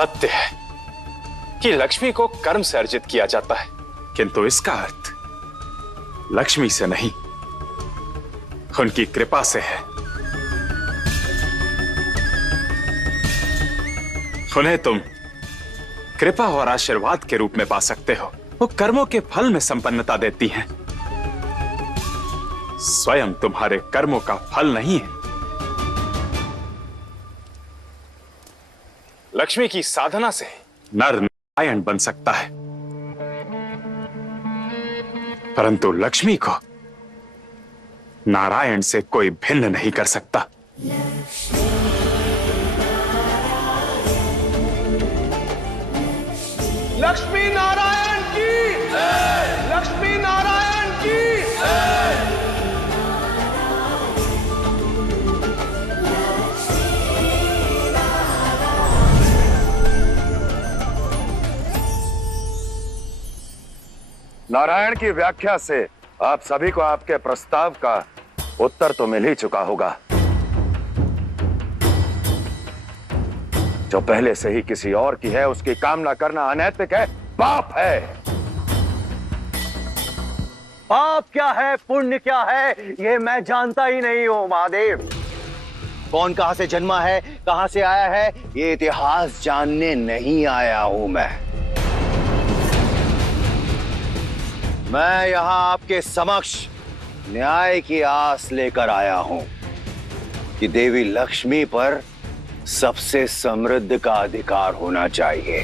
सत्य है कि लक्ष्मी को कर्म से अर्जित किया जाता है, किंतु इसका अर्थ लक्ष्मी से नहीं, उनकी कृपा से है। उन्हें तुम कृपा और आशीर्वाद के रूप में पा सकते हो। वो कर्मों के फल में संपन्नता देती हैं, स्वयं तुम्हारे कर्मों का फल नहीं है। लक्ष्मी की साधना से नर नारायण बन सकता है, परंतु लक्ष्मी को नारायण से कोई भिन्न नहीं कर सकता। लक्ष्मी नारायण की, लक्ष्मी नारायण की। नारायण की व्याख्या से आप सभी को आपके प्रस्ताव का उत्तर तो मिल ही चुका होगा। जो पहले से ही किसी और की है उसकी कामना करना अनैतिक है, पाप है। पाप क्या है, पुण्य क्या है, ये मैं जानता ही नहीं हूं महादेव। कौन कहां से जन्मा है, कहां से आया है, ये इतिहास जानने नहीं आया हूं मैं यहां आपके समक्ष न्याय की आस लेकर आया हूं कि देवी लक्ष्मी पर सबसे समृद्ध का अधिकार होना चाहिए।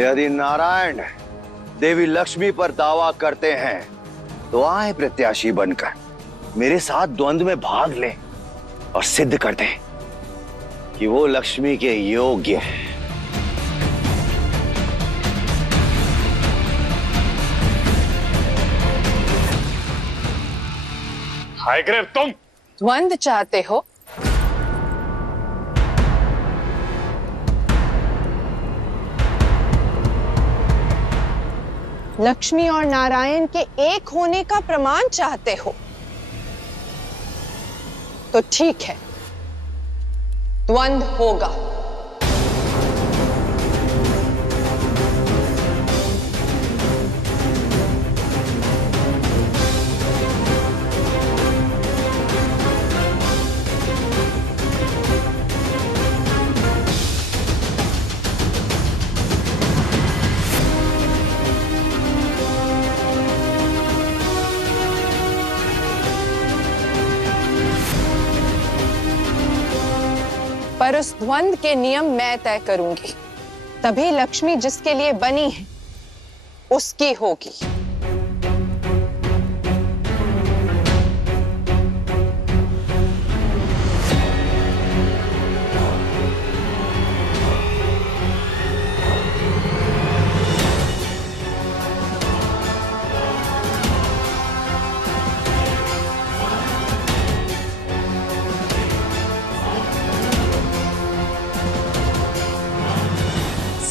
यदि नारायण देवी लक्ष्मी पर दावा करते हैं तो आए प्रत्याशी बनकर मेरे साथ द्वंद्व में भाग लें और सिद्ध कर दें कि वो लक्ष्मी के योग्य है। हायग्रीव, तुम द्वंद्व चाहते हो? लक्ष्मी और नारायण के एक होने का प्रमाण चाहते हो? तो ठीक है, द्वंद्व होगा। पर उस द्वंद्व के नियम मैं तय करूंगी, तभी लक्ष्मी जिसके लिए बनी है उसकी होगी।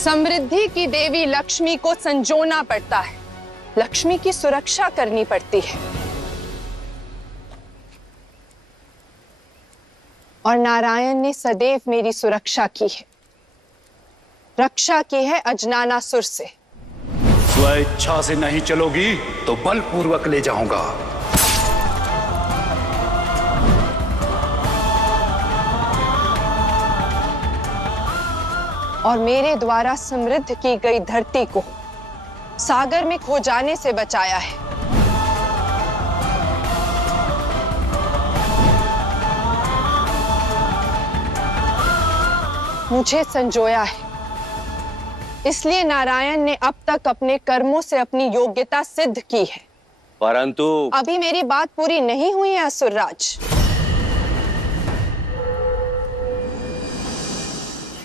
समृद्धि की देवी लक्ष्मी को संजोना पड़ता है, लक्ष्मी की सुरक्षा करनी पड़ती है। और नारायण ने सदैव मेरी सुरक्षा की है, रक्षा की है अजनानासुर से। स्वेच्छा से नहीं चलोगी तो बलपूर्वक ले जाऊंगा। और मेरे द्वारा समृद्ध की गई धरती को सागर में खो जाने से बचाया है। मुझे संजोया है, इसलिए नारायण ने अब तक अपने कर्मों से अपनी योग्यता सिद्ध की है। परंतु अभी मेरी बात पूरी नहीं हुई है असुरराज।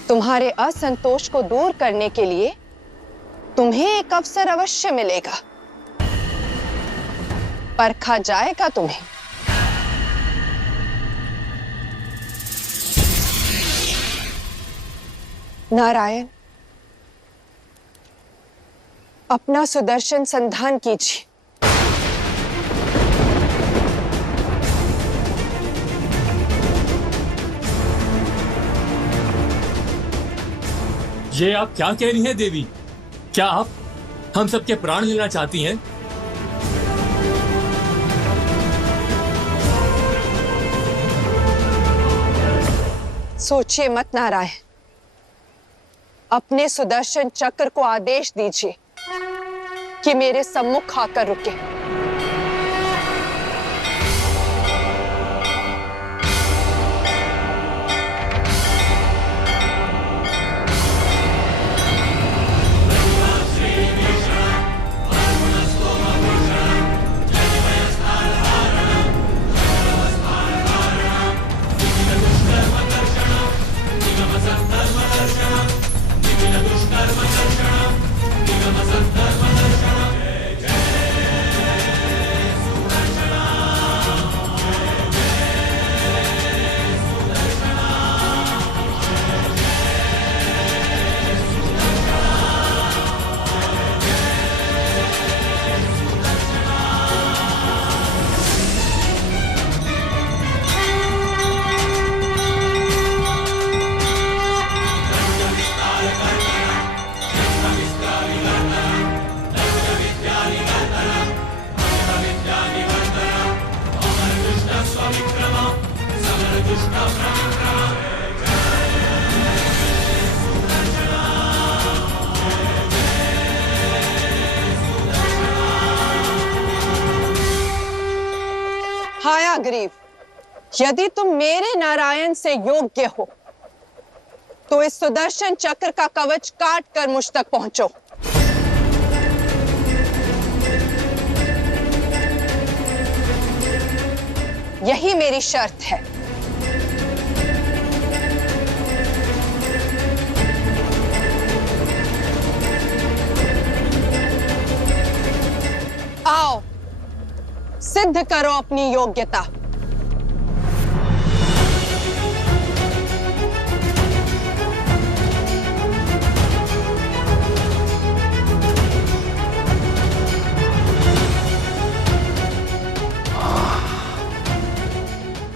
तुम्हारे असंतोष को दूर करने के लिए तुम्हें एक अवसर अवश्य मिलेगा, परखा जाएगा तुम्हें। नारायण, अपना सुदर्शन संधान कीजिए। ये आप क्या कह रही हैं देवी? क्या आप हम सबके प्राण लेना चाहती हैं? सोचिए मत नारायण, अपने सुदर्शन चक्र को आदेश दीजिए कि मेरे सम्मुख आकर रुके। हाया ग्रीव, यदि तुम मेरे नारायण से योग्य हो तो इस सुदर्शन चक्र का कवच काट कर मुझ तक पहुंचो। यही मेरी शर्त है। आओ, सिद्ध करो अपनी योग्यता।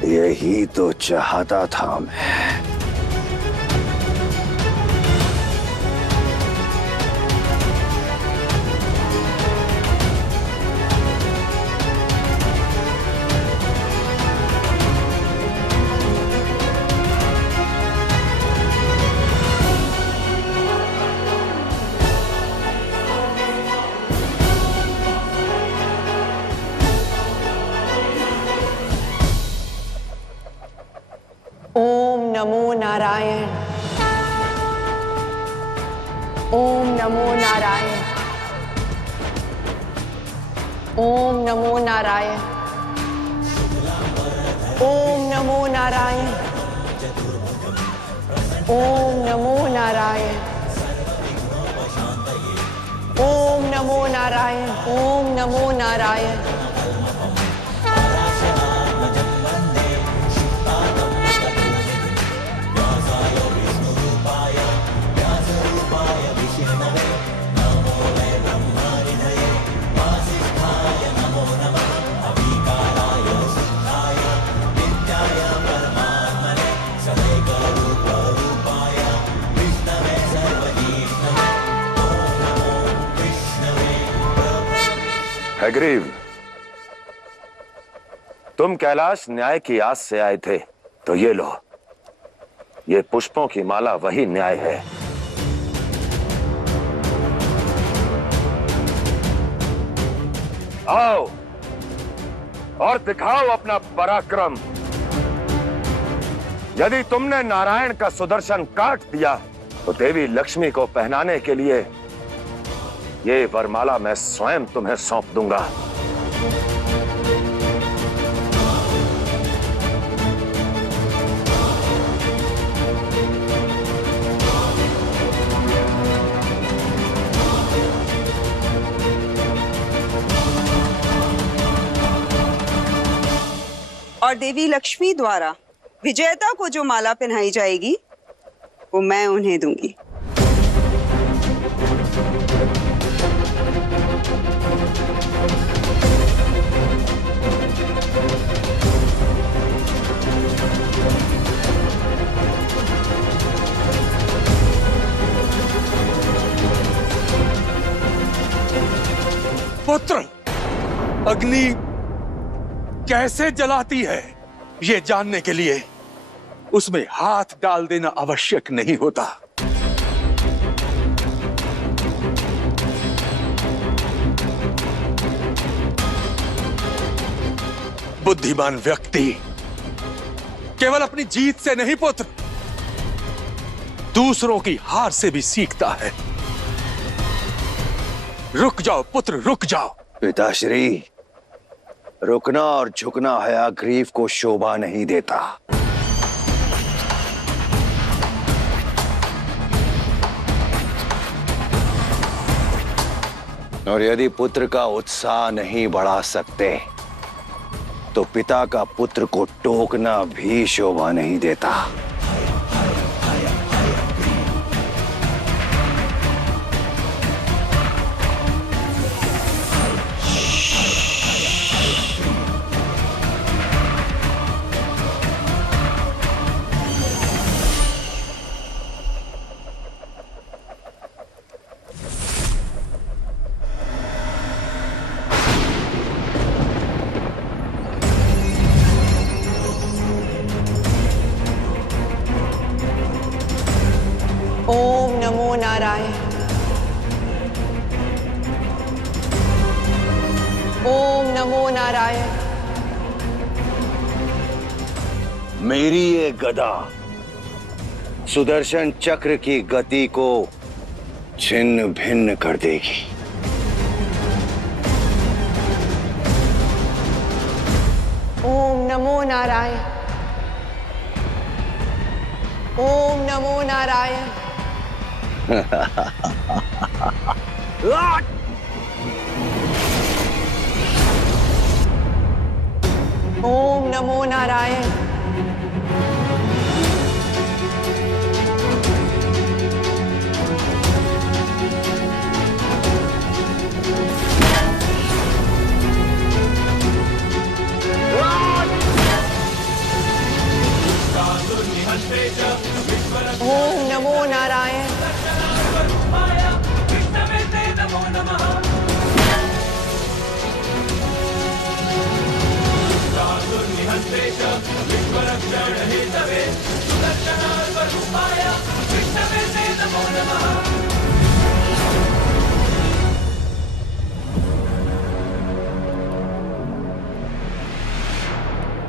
यही तो चाहता था मैं। ओम नमो नारायण, ओम नमो नारायण, ओम नमो नारायण, ओम नमो नारायण, ओम नमो नारायण, ओम नमो नारायण, ओम नमो नारायण। हयग्रीव, तुम कैलाश न्याय की आस से आए थे, तो ये लो, ये पुष्पों की माला वही न्याय है। आओ और दिखाओ अपना पराक्रम। यदि तुमने नारायण का सुदर्शन काट दिया तो देवी लक्ष्मी को पहनाने के लिए ये वरमाला मैं स्वयं तुम्हें सौंप दूंगा। और देवी लक्ष्मी द्वारा विजेता को जो माला पहनाई जाएगी वो मैं उन्हें दूंगी। पुत्र अग्नि कैसे जलाती है, ये जानने के लिए उसमें हाथ डाल देना आवश्यक नहीं होता। बुद्धिमान व्यक्ति केवल अपनी जीत से नहीं पुत्र, दूसरों की हार से भी सीखता है। रुक जाओ पुत्र, रुक जाओ। पिताश्री, रुकना और झुकना हयाग्रीव को शोभा नहीं देता। और यदि पुत्र का उत्साह नहीं बढ़ा सकते तो पिता का पुत्र को टोकना भी शोभा नहीं देता। ओम नमो नारायण। ओम नमो नारायण। मेरी ये गदा सुदर्शन चक्र की गति को छिन्न भिन्न कर देगी। ओम नमो नारायण। ओम नमो नारायण। ओम नमो नारायण। ओम नमो नारायण।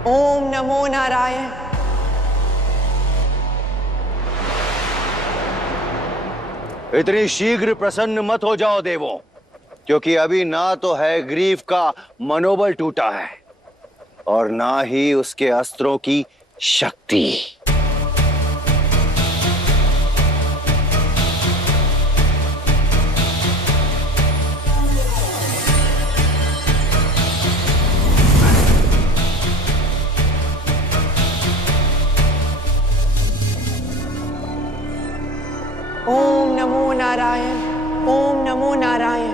ओम नमो नारायण। इतनी शीघ्र प्रसन्न मत हो जाओ देवों, क्योंकि अभी ना तो हयग्रीव का मनोबल टूटा है और ना ही उसके अस्त्रों की शक्ति। ओम नमो नारायण। ओम नमो नारायण।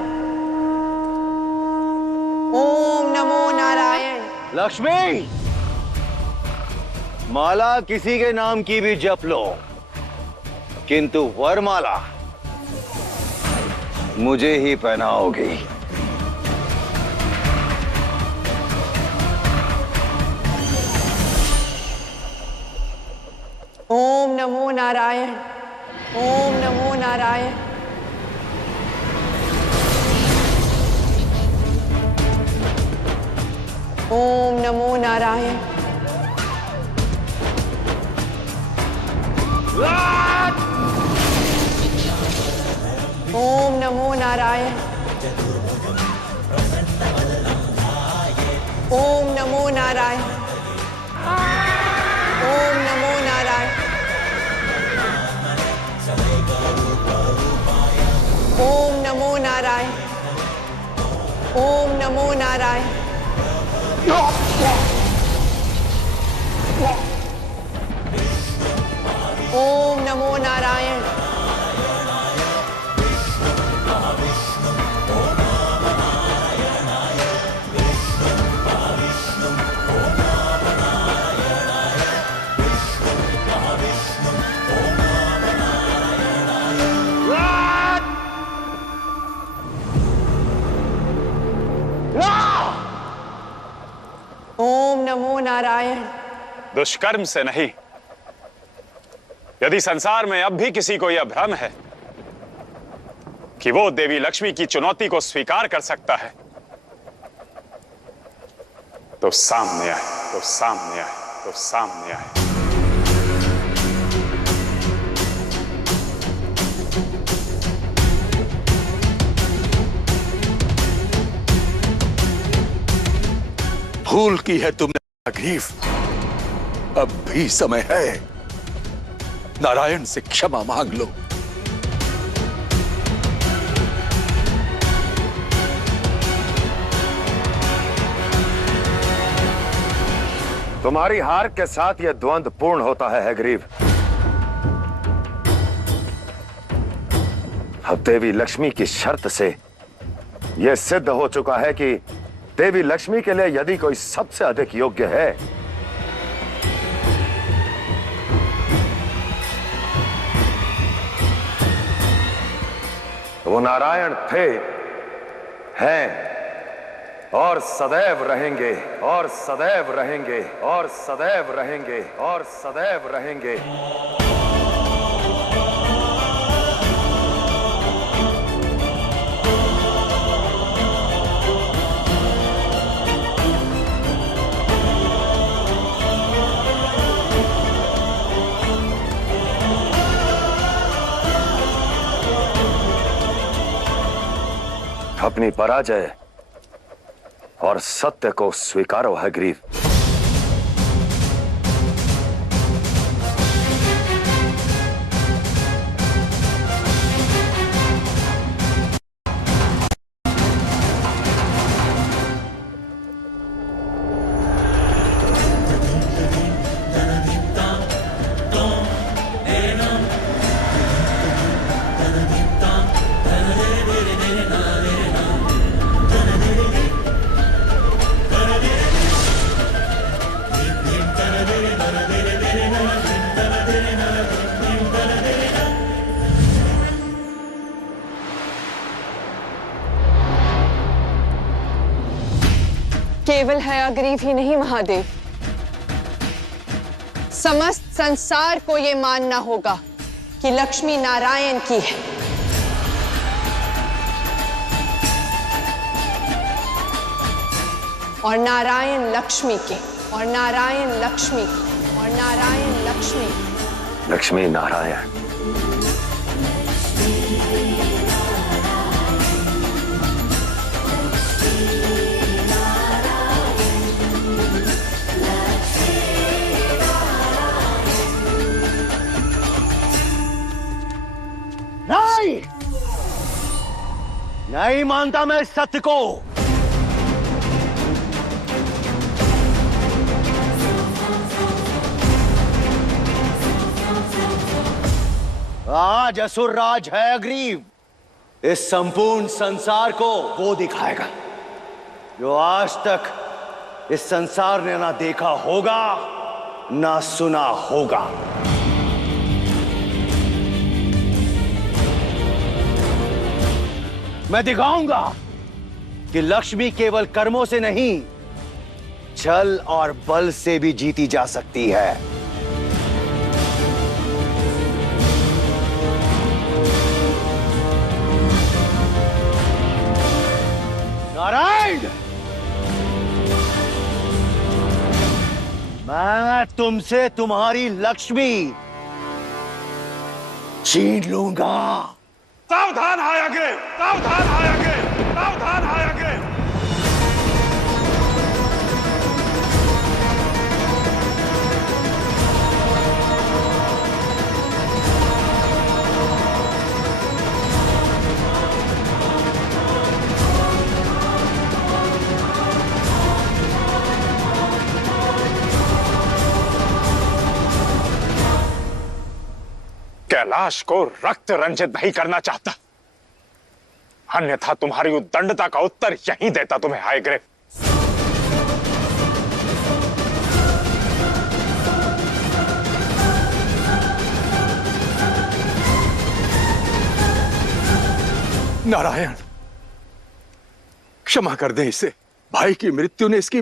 ओम नमो नारायण। लक्ष्मी, माला किसी के नाम की भी जप लो, किंतु वरमाला मुझे ही पहनाओगी। ओम नमो नारायण। ओम नमो नारायण। ओम नमो नारायण। ओम नमो नारायण। ओम नमो नारायण। ओम नमो नारायण। ओम नमो नारायण। ओम नमो नारायण। ओम नमो नारायण। नमो नारायण। दुष्कर्म से नहीं। यदि संसार में अब भी किसी को यह भ्रम है कि वो देवी लक्ष्मी की चुनौती को स्वीकार कर सकता है, तो सामने आए, तो सामने आए, तो सामने आए। भूल की है तुमने हयग्रीव, अब भी समय है। नारायण से क्षमा मांग लो। तुम्हारी हार के साथ यह द्वंद्व पूर्ण होता है हयग्रीव। अब देवी लक्ष्मी की शर्त से यह सिद्ध हो चुका है कि देवी लक्ष्मी के लिए यदि कोई सबसे अधिक योग्य है तो वो नारायण थे, हैं और सदैव रहेंगे, और सदैव रहेंगे, और सदैव रहेंगे, और सदैव रहेंगे। अपनी पराजय और सत्य को स्वीकारो हयग्रीव। केवल हयग्रीव ही नहीं महादेव, समस्त संसार को यह मानना होगा कि लक्ष्मी नारायण की है। और नारायण लक्ष्मी के, और नारायण लक्ष्मी के, और नारायण लक्ष्मी, लक्ष्मी नारायण। नहीं, नहीं मानता मैं इस सत्य को। आज असुरराज हयग्रीव इस संपूर्ण संसार को वो दिखाएगा जो आज तक इस संसार ने ना देखा होगा ना सुना होगा। मैं दिखाऊंगा कि लक्ष्मी केवल कर्मों से नहीं, छल और बल से भी जीती जा सकती है। नारायण, मैं तुमसे तुम्हारी लक्ष्मी छीन लूंगा। सावधान हयग्रीव, सावधान हयग्रीव, सावधान हयग्रीव। कैलाश को रक्त रंजित नहीं करना चाहता, अन्यथा तुम्हारी उद्दंडता का उत्तर यहीं देता तुम्हें हयग्रीव। नारायण, क्षमा कर दें इसे। भाई की मृत्यु ने इसकी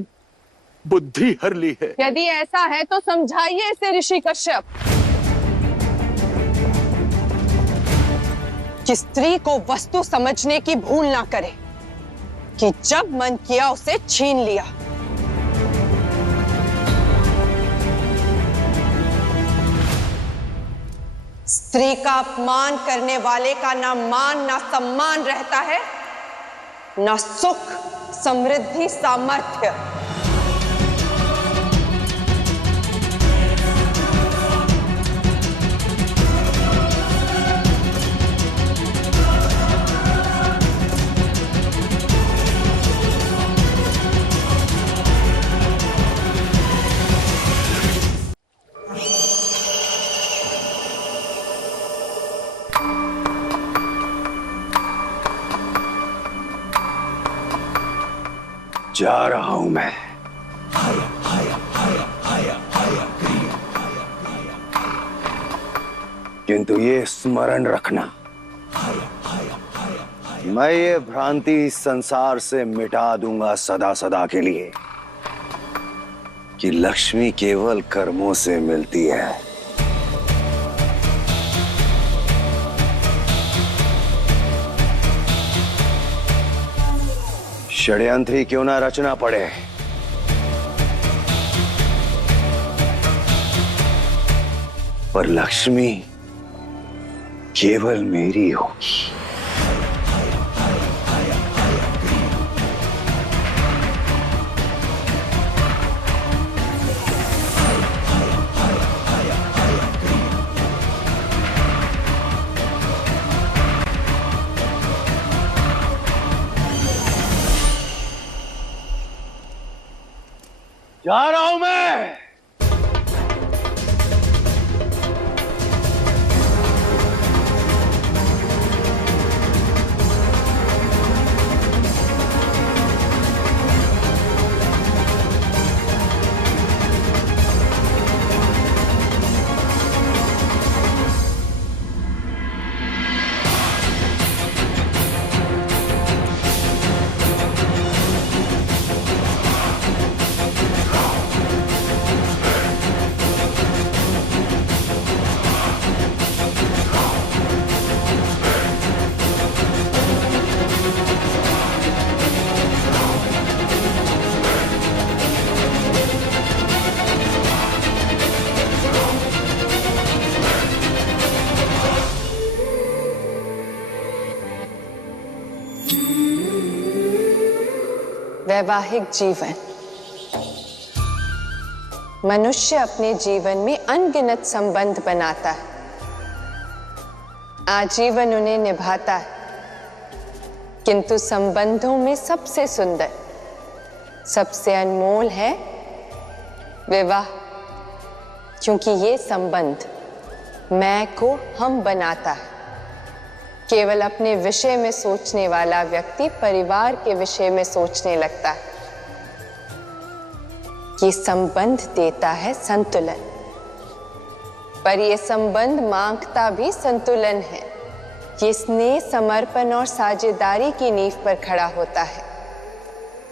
बुद्धि हर ली है। यदि ऐसा है तो समझाइए इसे ऋषि कश्यप कि स्त्री को वस्तु समझने की भूल ना करे कि जब मन किया उसे छीन लिया। स्त्री का अपमान करने वाले का ना मान ना सम्मान रहता है, ना सुख समृद्धि सामर्थ्य। जा रहा हूं मैं। किंतु ये स्मरण रखना, मैं ये भ्रांति इस संसार से मिटा दूंगा सदा सदा के लिए कि लक्ष्मी केवल कर्मों से मिलती है। षड्यंत्र ही क्यों ना रचना पड़े, पर लक्ष्मी केवल मेरी होगी। जा रहा हूं मैं। वैवाहिक जीवन। मनुष्य अपने जीवन में अनगिनत संबंध बनाता है, आजीवन उन्हें निभाता है, किंतु संबंधों में सबसे सुंदर, सबसे अनमोल है विवाह, क्योंकि ये संबंध मैं को हम बनाता है। केवल अपने विषय में सोचने वाला व्यक्ति परिवार के विषय में सोचने लगता है। ये संबंध देता है संतुलन, पर ये संबंध मांगता भी संतुलन है। ये स्नेह, समर्पण और साझेदारी की नींव पर खड़ा होता है।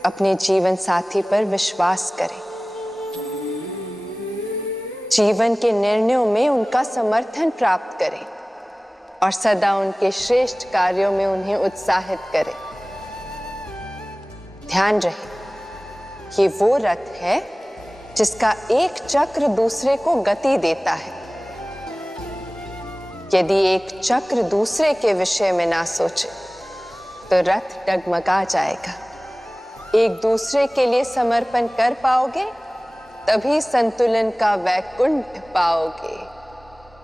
अपने जीवन साथी पर विश्वास करें, जीवन के निर्णयों में उनका समर्थन प्राप्त करें और सदा उनके श्रेष्ठ कार्यों में उन्हें उत्साहित करें। ध्यान रहे, ये वो रथ है जिसका एक चक्र दूसरे को गति देता है। यदि एक चक्र दूसरे के विषय में ना सोचे तो रथ डगमगा जाएगा। एक दूसरे के लिए समर्पण कर पाओगे तभी संतुलन का वैकुंठ पाओगे।